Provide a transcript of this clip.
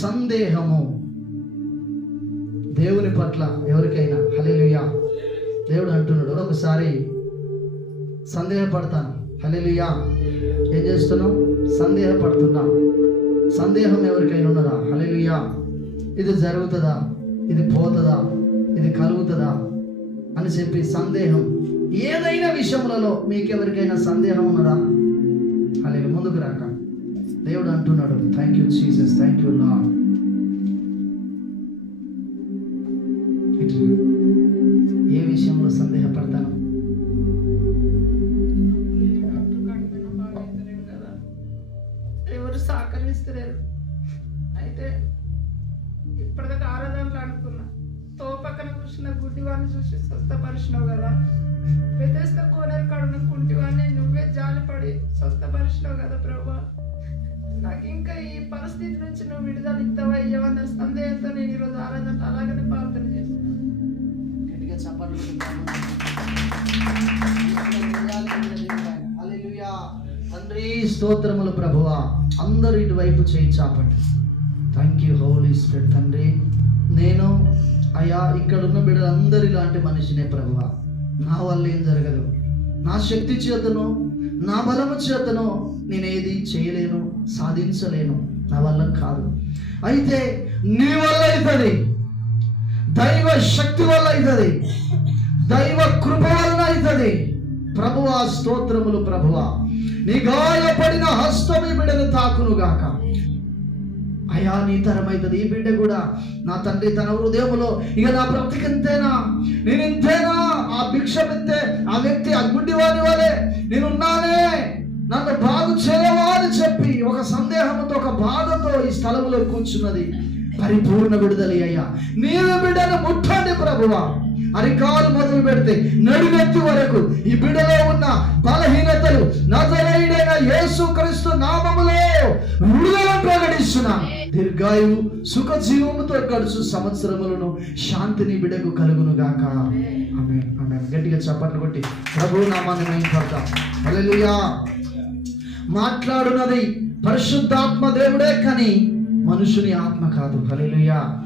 సందేహము దేవుని పట్ల ఎవరికైనా, హల్లెలూయా, దేవుడు అంటున్నాడు, ఒకసారి సందేహపడతాను. హల్లెలూయా. ఏం చేస్తున్నాం? సందేహపడుతున్నాం. సందేహం ఎవరికైనా ఉన్నదా? హల్లెలూయా. ఇది జరుగుతుందా, ఇది పోతుందా, ఇది కలుగుతుందా అని చెప్పి సందేహం, ఏదైనా విషయములలో మీకెవరికైనా సందేహం ఉన్నదా? హల్లెలూయా. ముందుకు రాక దేవుడు అంటున్నాడు, thank you Jesus, thank you Lord. ఏ విషయంలో సందేహపడతాను? ఎవరు సహకరిస్తలేరు. అయితే ఇప్పటిదాకా ఆరాధనలు అనుకున్నా, తో పక్కన కూర్చున్న గుడ్డివాడిని చూసి స్వస్థపరిచినావు కదా, బెతెస్దా కోనేరు కాడున్న కుంటివాడిని నువ్వే జాలిపడి స్వస్థపరిచినావు కదా ప్రభువా, నాకు ఇంకా ఈ పరిస్థితి నుంచి నువ్వు విడుదల ఇస్తావా ఇవ్వన్న సందేహంతో నేను ఈరోజు ఆరాధన అలాగనే ప్రార్థన చేస్తాను. గట్టిగా చప్పట్లు కొడతాను. హల్లెలూయా. తండ్రి స్తోత్రములు ప్రభువా. అందరూ ఇటువైపు చేయి చాపండి. Thank you Holy Spirit. తండ్రి, నేను అయ్యా ఇక్కడున్న బిడ్డలందరి లాంటి మనిషినే ప్రభువా. నా వల్ల ఏం జరగదు, నా శక్తి చేతను నా బలము చేతను నేనేది చేయలేను, సాధించలేను, నా వల్ల కాదు. అయితే నీ వల్ల అవుతుంది, దైవ శక్తి వల్ల అవుతుంది, దైవ కృప వలన అవుతుంది. ప్రభువా స్తోత్రములు ప్రభువా. నీ గాయపడిన హస్తం ఈ బిడ్డను తాకును గాక. అయా నీ తరం అవుతుంది. ఈ బిడ్డ కూడా నా తండ్రి తన హృదయములో ఇక నా బ్రతికింతేనా, నేను ఇంతేనా, ఆ భిక్షమిత్తే ఆ వ్యక్తి ఆ గుడ్డివాని వలె నేనున్నానే, నన్ను బాగు చేయవా అని చెప్పి ఒక సందేహంతో ఒక బాధతో ఈ స్థలంలో కూర్చున్నది. పరిపూర్ణ విడుదల అయ్యా. నీవు బిడ్డను ముట్టండి ప్రభువా. అరికాలు మొదలు పెడితే నడినెత్తి వరకు ఈ బిడ్డలో ఉన్న బలహీనతలు నజరేయుడైన యేసుక్రీస్తు నామములో విడుదలను ప్రకటిస్తున్నా. దీర్ఘాయువు సుఖ జీవముతో గడుచు సంవత్సరములను శాంతిని బిడ్డకు కలుగును గాక. ఆమేన్, ఆమేన్. గట్టిగా చప్పట్లు కొట్టి ప్రభువు నామాన్ని మహిమపడతాం. హల్లెలూయా. మాట్లాడునది పరిశుద్ధాత్మ దేవుడే కానీ మనుషుని ఆత్మ కాదు. హల్లెలూయా.